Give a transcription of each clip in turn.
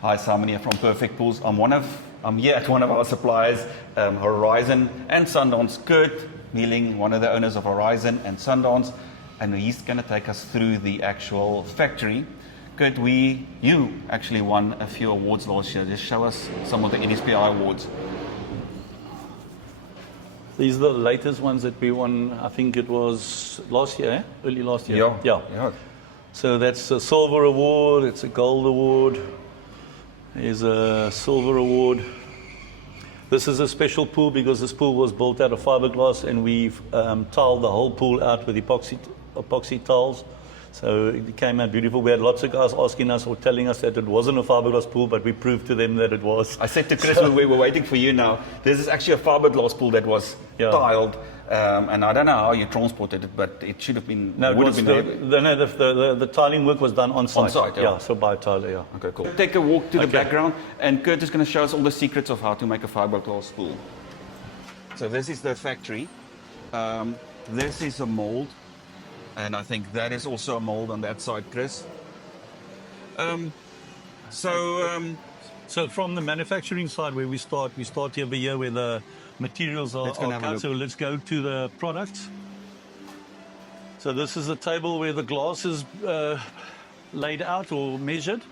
Hi, Simon here from Perfect Pools. I'm here at one of our suppliers, Horizon and Sundance. Kurt Mealing, one of the owners of Horizon and Sundance, and he's going to take us through the actual factory. Kurt, you actually won a few awards last year. Just show us some of the NSPI awards. These are the latest ones that we won. I think it was last year, early last year. Yeah. So that's a silver award, it's a gold award, there's a silver award. This is a special pool because this pool was built out of fiberglass, and we've tiled the whole pool out with epoxy tiles. So it came out beautiful. We had lots of guys asking us or telling us that it wasn't a fiberglass pool, but we proved to them that it was. I said to Chris when we were waiting for you now, this is actually a fiberglass pool that was tiled. And I don't know how you transported it, but it should have been. The tiling work was done on site. On site, yeah. So by tiler, yeah. Okay, cool. Take a walk to the background, and Kurt is going to show us all the secrets of how to make a fiberglass pool. So this is the factory. This is a mold, and I think that is also a mold on that side, Chris. So from the manufacturing side where we start over here where the materials are cut. So let's go to the products. So this is a table where the glass is laid out or measured.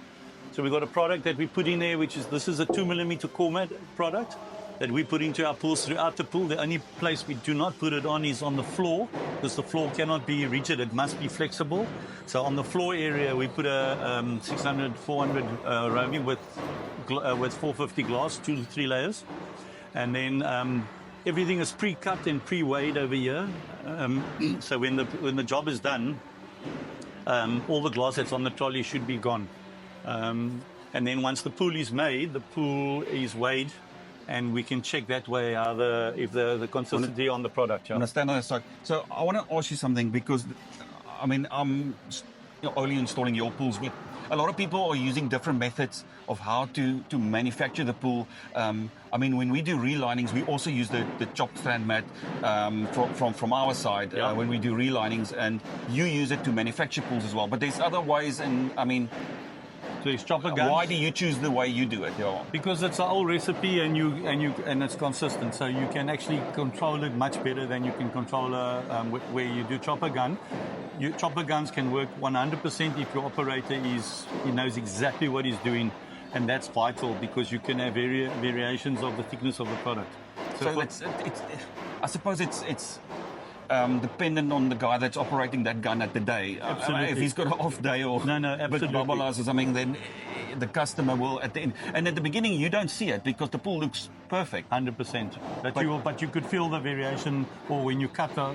So we've got a product that we put in there, this is a 2mm core product that we put into our pools throughout the pool. The only place we do not put it on is on the floor, because the floor cannot be rigid, it must be flexible. So on the floor area we put a 600-400 roving with 450 glass, 2 to 3 layers. And then everything is pre-cut and pre-weighed over here. So when the job is done, all the glass that's on the trolley should be gone. And then once the pool is made, the pool is weighed, and we can check that way if the consistency on the product. I'm going to stand on the side. So I want to ask you something, because I mean I'm only installing your pools, but a lot of people are using different methods of how to manufacture the pool. I mean, when we do relinings, we also use the chopped strand mat from our side when we do relinings, and you use it to manufacture pools as well. But there's other ways, and I mean, there's chopper guns. Why do you choose the way you do it? Because it's an old recipe, and it's consistent, so you can actually control it much better than you can control where you do chopper gun. Chopper guns can work 100% if your operator he knows exactly what he's doing, and that's vital because you can have variations of the thickness of the product. So I suppose it's dependent on the guy that's operating that gun at the day. Absolutely. If he's got an off day or absolutely. bubblers or something, then the customer will at the end. And at the beginning, you don't see it because the pool looks perfect. 100%. But you could feel the variation, or when you cut to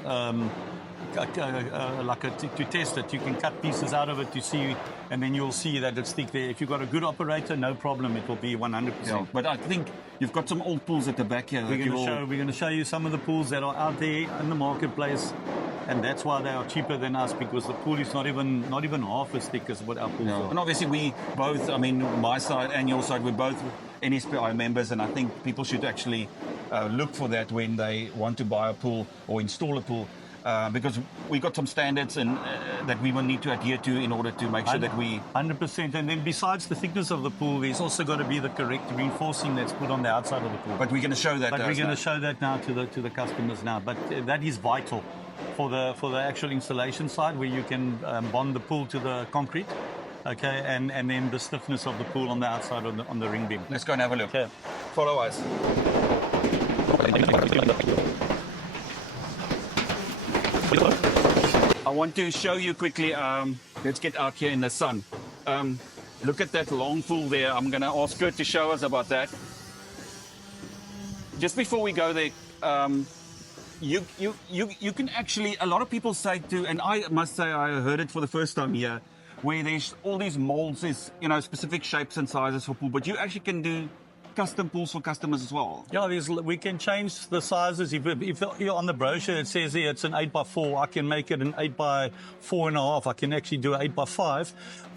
test it, you can cut pieces out of it to see, and then you'll see that it's thick there. If you've got a good operator, no problem, it will be 100%. Yeah, but I think you've got some old pools at the back here. We're going to show you some of the pools that are out there in the marketplace, and that's why they are cheaper than us, because the pool is not even half as thick as what our pools are. And obviously we both, I mean, my side and your side, we're both NSPI members, and I think people should actually look for that when they want to buy a pool or install a pool. Because we got some standards and that we will need to adhere to in order to make sure that we... 100%. And then besides the thickness of the pool, there's also got to be the correct reinforcing that's put on the outside of the pool. But we're going to show that. But we're going to show that now to the customers now. But that is vital for the actual installation side, where you can bond the pool to the concrete. Okay, and then the stiffness of the pool on the outside on the ring beam. Let's go and have a look. Okay. Follow us. I want to show you quickly, let's get out here in the sun. Look at that long pool there. I'm going to ask Kurt to show us about that. Just before we go there, you can actually, a lot of people say to, and I must say I heard it for the first time here, where there's all these molds, is specific shapes and sizes for pool, but you actually can do custom pools for customers as well. Yeah, we can change the sizes. If you're on the brochure, it says here it's an 8x4. I can make it an 8x4.5. I can actually do an 8x5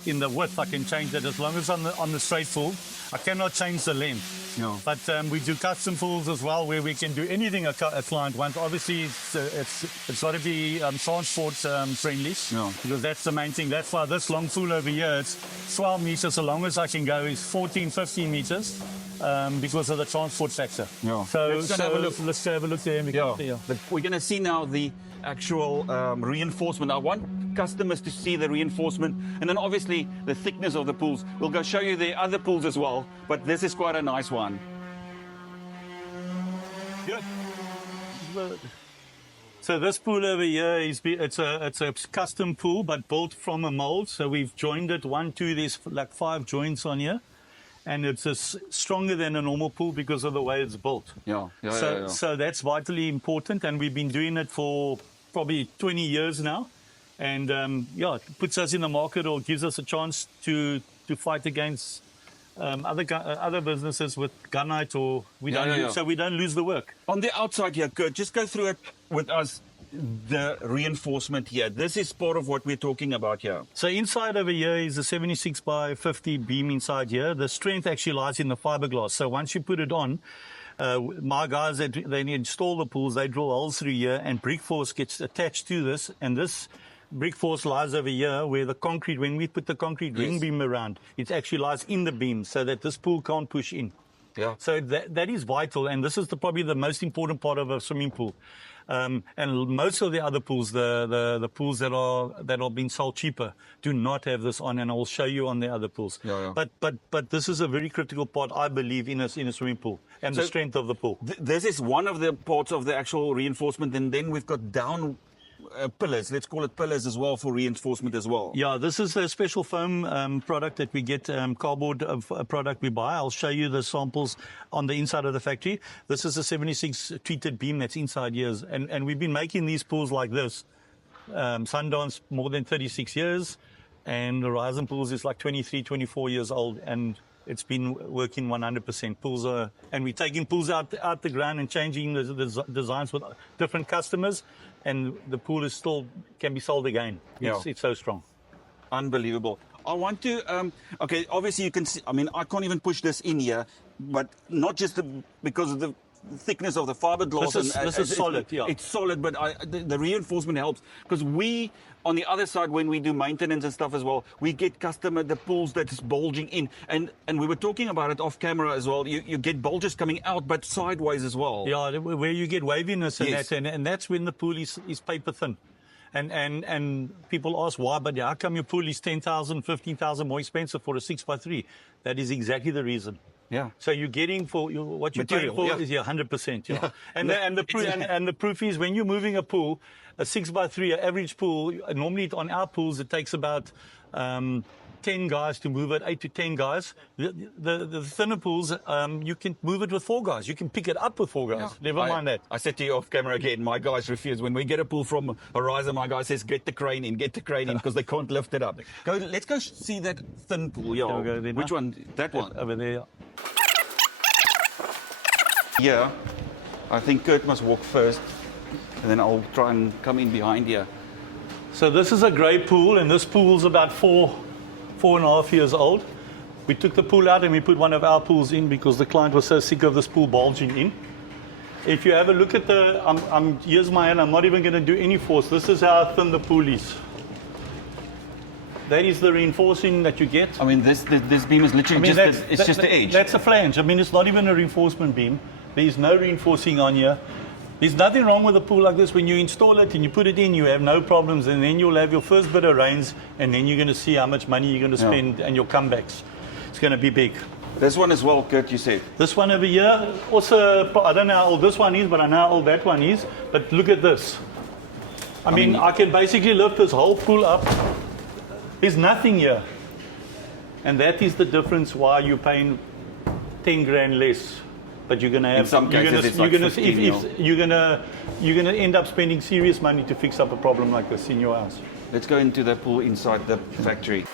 in the width. I can change that as long as on the straight pool. I cannot change the length. Yeah. But we do custom pools as well, where we can do anything a client wants. Obviously, it's got to be transport friendly, Yeah. because that's the main thing. That's why this long pool over here, it's 12 meters. The longest I can go is 14, 15 meters. Because of the transport factor. Yeah. So Let's go and have a look. Let's go have a look there. Yeah. But we're going to see now the actual reinforcement. I want customers to see the reinforcement, and then obviously the thickness of the pools. We'll go show you the other pools as well, but this is quite a nice one. Good. So this pool over here it's a custom pool, but built from a mold. So we've joined it 1, 2. There's like 5 joints on here. And it's stronger than a normal pool because of the way it's built. So that's vitally important, and we've been doing it for probably 20 years now. And it puts us in the market, or gives us a chance to fight against other businesses with gunite, or so we don't lose the work. On the outside here, Kurt, just go through it with us. The reinforcement here, this is part of what we're talking about here. So inside over here is a 76 by 50 beam inside here. The strength actually lies in the fiberglass. So once you put it on, my guys, they install the pools, they drill holes through here, and brick force gets attached to this, and this brick force lies over here where the concrete, when we put the concrete ring beam around, it actually lies in the beam so that this pool can't push in. Yeah. So that is vital, and this is probably the most important part of a swimming pool. And most of the other pools, the pools that are being sold cheaper, do not have this on, and I will show you on the other pools. But this is a very critical part, I believe, in a swimming pool, and the strength of the pool. This is one of the parts of the actual reinforcement, and then we've got down pillars. Let's call it pillars as well, for reinforcement as well. Yeah, this is a special foam product that we get, cardboard product we buy. I'll show you the samples on the inside of the factory. This is a 76 treated beam that's inside here, and we've been making these pools like this. Sundance, more than 36 years, and Horizon Pools is like 23, 24 years old, and it's been working 100%. Pools are, and we're taking pools out the ground and changing the designs with different customers, and the pool is still can be sold again. It's so strong. Unbelievable. I want to, okay, obviously you can see, I mean, I can't even push this in here, but not just because of the thickness of the fiberglass. This is solid, yeah. It's solid, but the reinforcement helps, because we, on the other side, when we do maintenance and stuff as well, we get the pools that is bulging in, and we were talking about it off camera as well. You get bulges coming out, but sideways as well. Yeah, where you get waviness and that's when the pool is paper thin. And people ask why, but how come your pool is 10,000, 15,000 more expensive for a 6x3? That is exactly the reason. Yeah. So you're getting what you're paying for is 100%. Yeah. And the proof is, when you're moving a pool, a 6x3, an average pool, normally on our pools it takes about 10 guys to move it, 8 to 10 guys. The thinner pools, you can move it with 4 guys. You can pick it up with 4 guys. Yeah. Never mind that. I said to you off camera again, my guys refuse. When we get a pool from Horizon, my guy says, get the crane in, because they can't lift it up. Let's go see that thin pool. Yeah. Go there. Which one? That one? Over there. Yeah. I think Kurt must walk first, and then I'll try and come in behind here. So this is a grey pool, and this pool's about 4.5 years old. We took the pool out and we put one of our pools in because the client was so sick of this pool bulging in. If you have a look at here's my hand, I'm not even going to do any force. This is how thin the pool is. That is the reinforcing that you get. I mean, this beam is literally just the edge. That's a flange. I mean, it's not even a reinforcement beam. There is no reinforcing on here. There's nothing wrong with a pool like this. When you install it and you put it in, you have no problems, and then you'll have your first bit of rains, and then you're going to see how much money you're going to spend and your comebacks. It's going to be big. This one as well, Kurt, you said. This one over here, also, I don't know how old this one is, but I know how old that one is. But look at this. I mean, I can basically lift this whole pool up. There's nothing here. And that is the difference why you're paying 10 grand less. But you're gonna have, in some cases, you're gonna end up spending serious money to fix up a problem like this in your house. Let's go into the pool inside the factory.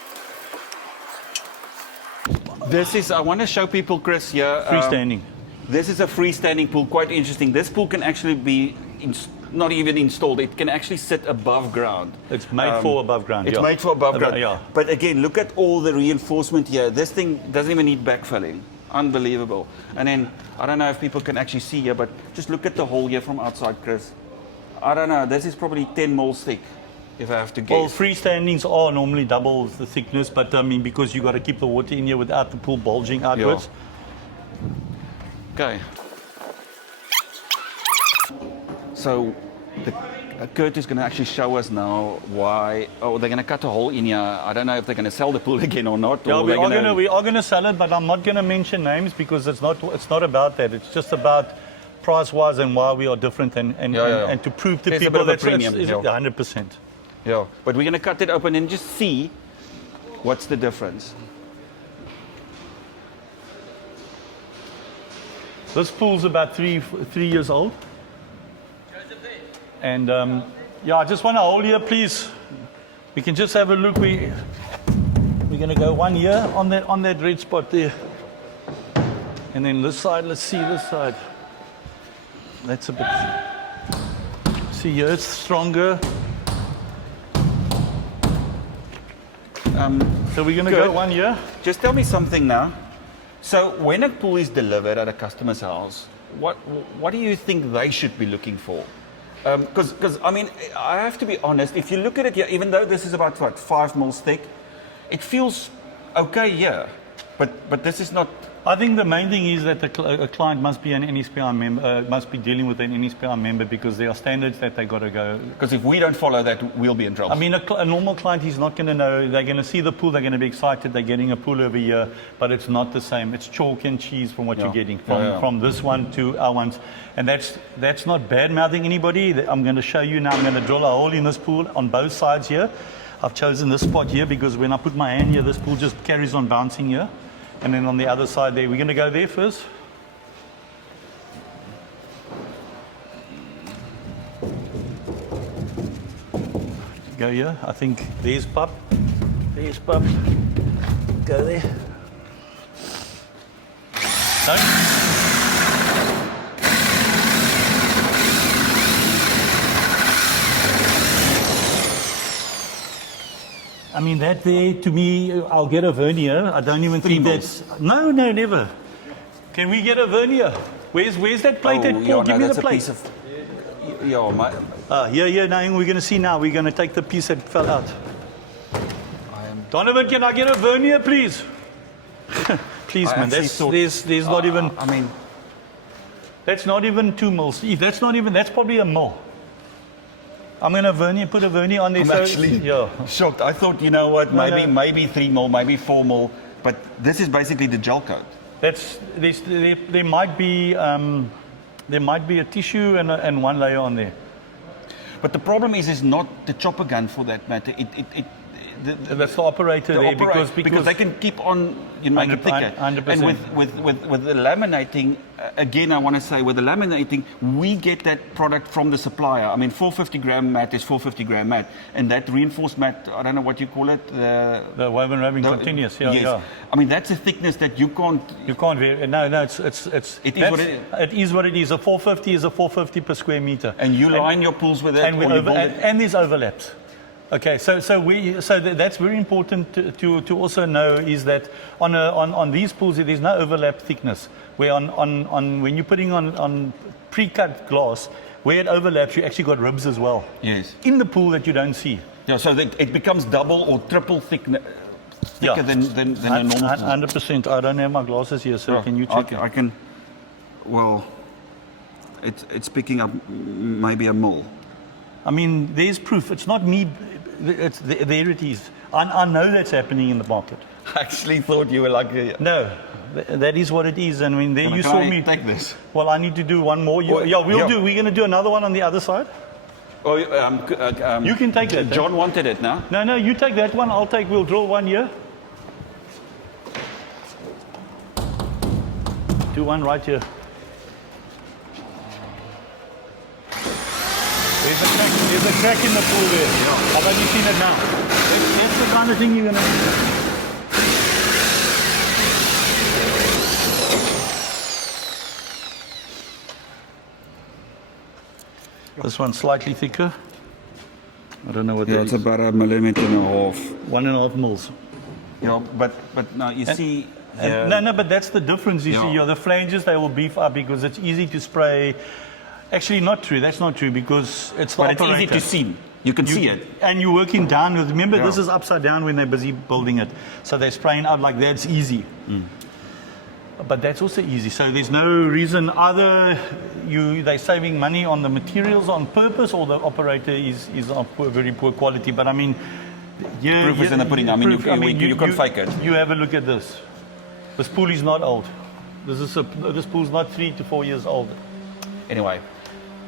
This is, I want to show people, Chris, here. Freestanding. This is a freestanding pool, quite interesting. This pool can actually be not even installed. It can actually sit above ground. It's made for above ground. It's made for above ground. Yeah. But again, look at all the reinforcement here. This thing doesn't even need backfilling. Unbelievable. And then, I don't know if people can actually see here, but just look at the hole here from outside, Chris. I don't know, this is probably 10 mils thick, if I have to guess. Well, freestandings are normally double the thickness, but I mean, because you got to keep the water in here without the pool bulging outwards. Yeah. Okay. So, Kurt is going to actually show us now why. Oh, they're going to cut a hole in here. I don't know if they're going to sell the pool again or not. Yeah, or we are going to sell it, but I'm not going to mention names because it's not about that. It's just about price-wise and why we are different and to prove to people that it's 100%. Yeah, but we're going to cut it open and just see what's the difference. This pool's about three years old. And yeah, I just want to hold here, please. We can just have a look. We're going to go 1 year on that red spot there. And then this side, let's see this side. That's a bit. See here, it's stronger. So we're going to go 1 year. Just tell me something now. So when a pool is delivered at a customer's house, what do you think they should be looking for? Because I mean, I have to be honest, if you look at it here, even though this is about, what, 5 mils thick, it feels okay here. But this is not... I think the main thing is that a client must be an NSPI member, must be dealing with an NSPI member because there are standards that they got to go. Because if we don't follow that, we'll be in trouble. I mean, a normal client is not going to know. They're going to see the pool, they're going to be excited, they're getting a pool over here, but it's not the same. It's chalk and cheese from what you're getting, from this one to our ones. And that's not bad-mouthing anybody. I'm going to show you now. I'm going to drill a hole in this pool on both sides here. I've chosen this spot here because when I put my hand here, this pool just carries on bouncing here. And then on the other side there, we're going to go there first. Go here. I think there's pup. There's pup. Go there. Don't. I mean, that there, to me, I'll get a vernier. I don't even think that's... No, never. Can we get a vernier? Where's that plated pool? Give me the plate. Here, now we're going to see now. We're going to take the piece that fell out. Donovan, can I get a vernier, please? Please, man. There's not even... I mean... That's not even 2 mils. If that's not even... That's probably a mil. I'm going to put a vernier on there. I'm actually shocked. I thought, you know what, maybe 3 mil, maybe 4 mil, but this is basically the gel coat. There might be a tissue and one layer on there. But the problem is not the chopper gun for that matter. That's the operator there because they can keep on make it thicker. 100%. And with the laminating, again, I want to say with the laminating, we get that product from the supplier. I mean, 450 gram mat is 450 gram mat, and that reinforced mat, I don't know what you call it. The woven rubbing continuous. Yeah. I mean, that's a thickness that you can't. You can't vary. No. It is what it is. It is what it is. A 450 is a 450 per square meter. And you line your pools with it, and there's overlaps. Okay, so that's very important to also know is that on these pools there's no overlap thickness. Where on when you're putting on pre-cut glass, where it overlaps, you actually got ribs as well. Yes. In the pool that you don't see. Yeah, so it becomes double or triple thicker than a normal. 100%. I don't have my glasses here, so can you check? I can. Well, it's picking up maybe a mil. I mean, there's proof. It's not me. There it is. I know that's happening in the market. I actually thought you were like... No, that is what it is. And I mean, there you saw me... take this? Well, I need to do one more. We'll do. We're going to do another one on the other side. Oh, you can take that. John wanted it now. No, you take that one. We'll draw 1 year. Do one right here. There's a crack in the pool there. Yeah. Have you seen it now? That's the kind of thing you're going to... This one's slightly thicker. I don't know what that is. It's about 1.5 millimeters. 1.5 mils. Yeah, but now you see, No, but that's the difference. You see, the flanges, they will beef up because it's easy to spray. Actually, not true. That's not true because it's the operator. It's easy to see. You can see it. And you're working down with, remember, this is upside down when they're busy building it. So they're spraying out like that. It's easy. But that's also easy. So there's no reason either they're saving money on the materials on purpose or the operator is of very poor quality. But I mean, proof is in the pudding. I mean, you can't fake it. You have a look at this. This pool is not old. This pool is not 3 to 4 years old. Anyway,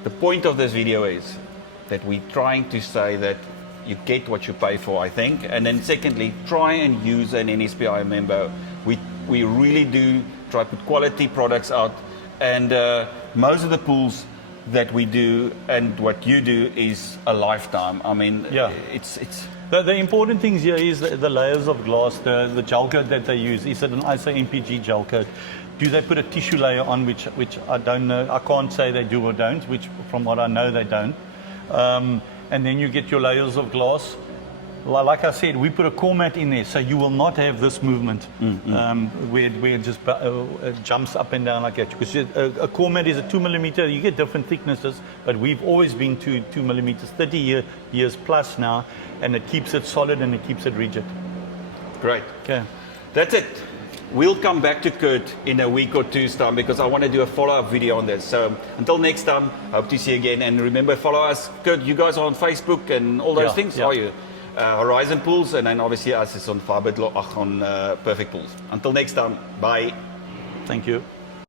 the point of this video is that we're trying to say that you get what you pay for, I think. And then secondly, try and use an NSPI member. We really do try to put quality products out. And most of the pools that we do and what you do is a lifetime. I mean, it's The important things here is the layers of glass, the gel coat that they use. Is it an ISO MPG gel coat? Do they put a tissue layer on, which I don't know. I can't say they do or don't, which from what I know they don't. And then you get your layers of glass. Like I said, we put a core mat in there, so you will not have this movement where it just jumps up and down like that. Because a core mat is a 2 millimeter. You get different thicknesses, but we've always been 2 millimeters, 30 years plus now, and it keeps it solid and it keeps it rigid. Great. Okay. That's it. We'll come back to Kurt in a week or two's time because I want to do a follow-up video on this. So until next time, hope to see you again. And remember, follow us. Kurt, you guys are on Facebook and all those things, are you? Horizon Pools, and then obviously us is on Fibreglass, on Perfect Pools. Until next time, bye. Thank you.